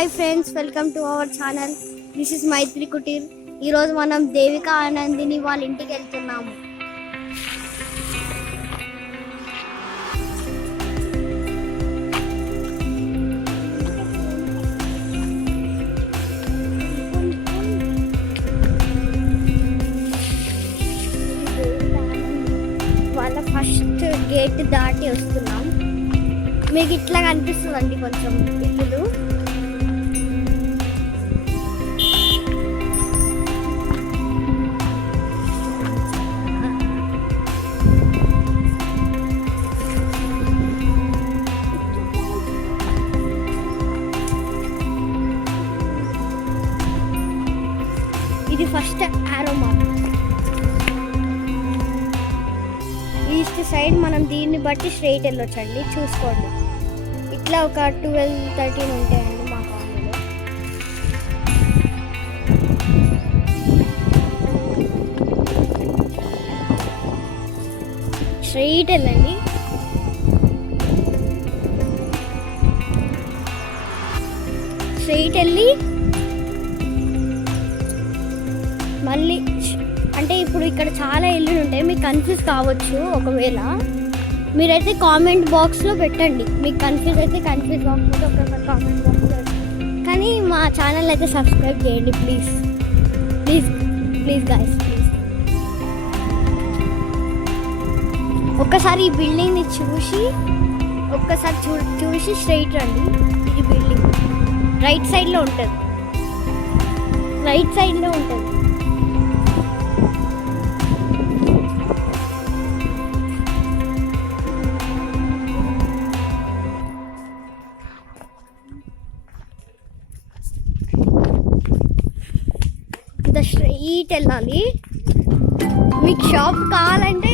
Hi friends, welcome to our channel. This is Maitri Kutir. ఈరోజు మనం దేవిక ఆనందిని వాళ్ళ ఇంటికి వెళ్తున్నాము. వాళ్ళ ఫస్ట్ గేట్ దాటి వస్తున్నాం. మీకు ఇట్లా కనిపిస్తుందండి కొంచెం ఇల్లు. ఇది ఫస్ట్ ఆరో మార్క్. ఈస్ట్ సైడ్ మనం దీన్ని బట్టి స్ట్రైట్ వెళ్ళొచ్చండి. చూసుకోండి, ఇట్లా ఒక 12-13 ఉంటాయండి మా కాలనీలో. స్ట్రైట్ వెళ్ళండి. స్ట్రైట్ వెళ్ళి మళ్ళీ అంటే ఇప్పుడు ఇక్కడ చాలా ఇల్లులు ఉంటాయి, మీకు కన్ఫ్యూజ్ కావచ్చు. ఒకవేళ మీరైతే కామెంట్ బాక్స్లో పెట్టండి. మీకు కన్ఫ్యూజ్ అయితే కన్ఫ్యూజ్ కాకపోతే ఒకసారి కామెంట్ బాక్స్లో కానీ మా ఛానల్ అయితే సబ్స్క్రైబ్ చేయండి please please please guys please. ఒక్కసారి ఈ బిల్డింగ్ని చూసి చూసి స్ట్రైట్ రండి. ఇది బిల్డింగ్ రైట్ సైడ్లో ఉంటుంది. స్ట్రైట్ వెళ్ళాలి. మీకు షాప్ కావాలంటే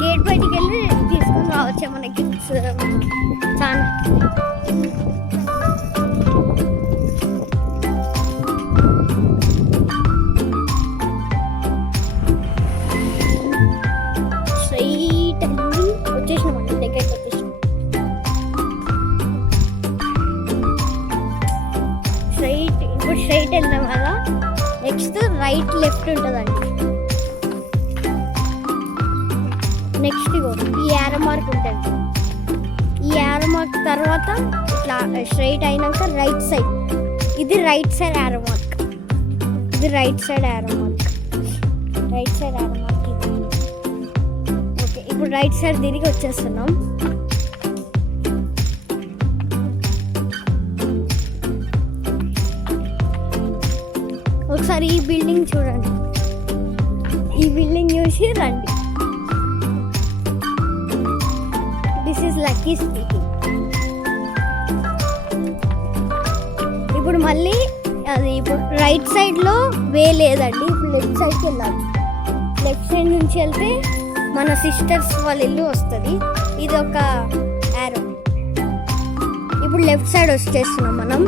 గేట్ బయటికి వెళ్ళి తీసుకొని రావచ్చు. మన గిఫ్ట్స్ చాలా స్ట్రైట్ వెళ్ళి వచ్చేసినామండి, దగ్గరికి వచ్చేసినాం. ఇప్పుడు స్ట్రైట్ వెళ్ళాం కదా, నెక్స్ట్ రైట్ లెఫ్ట్ ఉంటుందండి. నెక్స్ట్ ఈ యారో మార్క్ ఉంటుంది. ఈ యారో మార్క్ తర్వాత ఇట్లా స్ట్రైట్ అయినాక రైట్ సైడ్, ఇది right side arrow mark. Okay, ఇప్పుడు రైట్ సైడ్ తిరిగి వచ్చేస్తున్నాం. ఒకసారి ఈ బిల్డింగ్ చూడండి, ఈ బిల్డింగ్ చూసి రండి. This is lucky speaking. ఇప్పుడు మళ్ళీ ఇప్పుడు రైట్ సైడ్లో వే లేదండి, ఇప్పుడు లెఫ్ట్ సైడ్కి వెళ్ళాలి. లెఫ్ట్ సైడ్ నుంచి వెళ్తే మన సిస్టర్స్ వాళ్ళ ఇల్లు వస్తుంది. ఇది ఒక యారో. ఇప్పుడు లెఫ్ట్ సైడ్ వచ్చేస్తున్నాం మనం.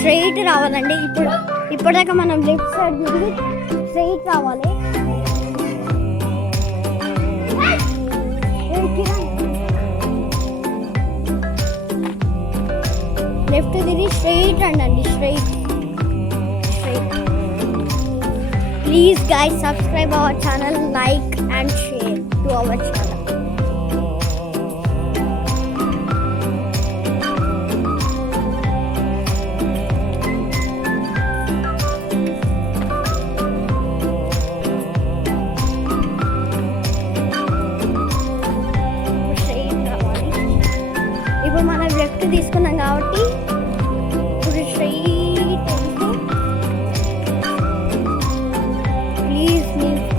స్ట్రైట్ రావాలండి. ఇప్పటిదాకా మనం లెఫ్ట్ సైడ్ తిరిగి స్ట్రైట్ రావాలి. లెఫ్ట్ తిరిగి స్ట్రైట్ రండి. Straight. Please guys subscribe our channel, like and share to our channel. ఇప్పుడు మనం లెఫ్ట్ తీసుకున్నాం కాబట్టి ఇప్పుడు స్ట్రైట్ ప్లీజ్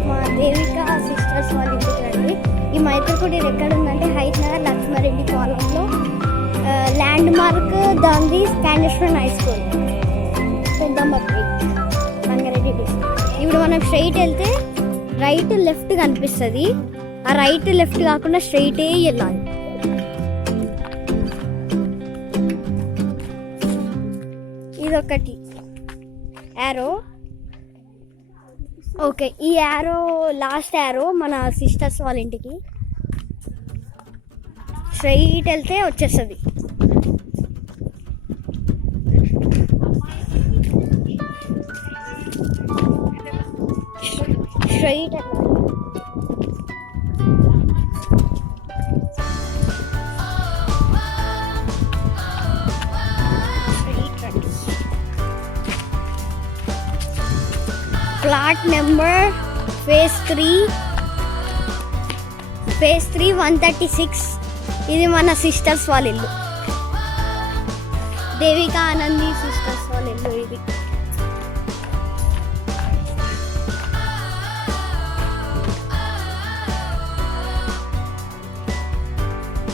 మా దేవిక సిస్టర్స్ వాళ్ళ ఇంటికి రండి. ఈ మైత్రి కుటీర్ ఎక్కడ ఉందంటే హైట్ నగర్ లక్ష్మారెడ్డి కాలంలో ల్యాండ్ మార్క్ దాంది స్కాండేశ్వరన్ high school Peddammapeta Rangareddy district. ఇప్పుడు మనం స్ట్రైట్ వెళ్తే రైట్ లెఫ్ట్ కనిపిస్తుంది. ఆ రైట్ లెఫ్ట్ కాకుండా స్ట్రైటే వెళ్ళాలి. ఇదొకటి యారో. ఓకే, ఈ యారో లాస్ట్ యారో మన సిస్టర్స్ వాళ్ళ ఇంటికి. స్ట్రైట్ వెళ్తే వచ్చేస్తుంది. Straight flat number phase 3 136. ఇది మన సిస్టర్స్ వాళ్ళ ఇల్లు, దేవిక ఆనంది సిస్టర్స్ వాళ్ళ ఇల్లు ఇది.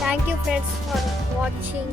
Thank you friends for watching.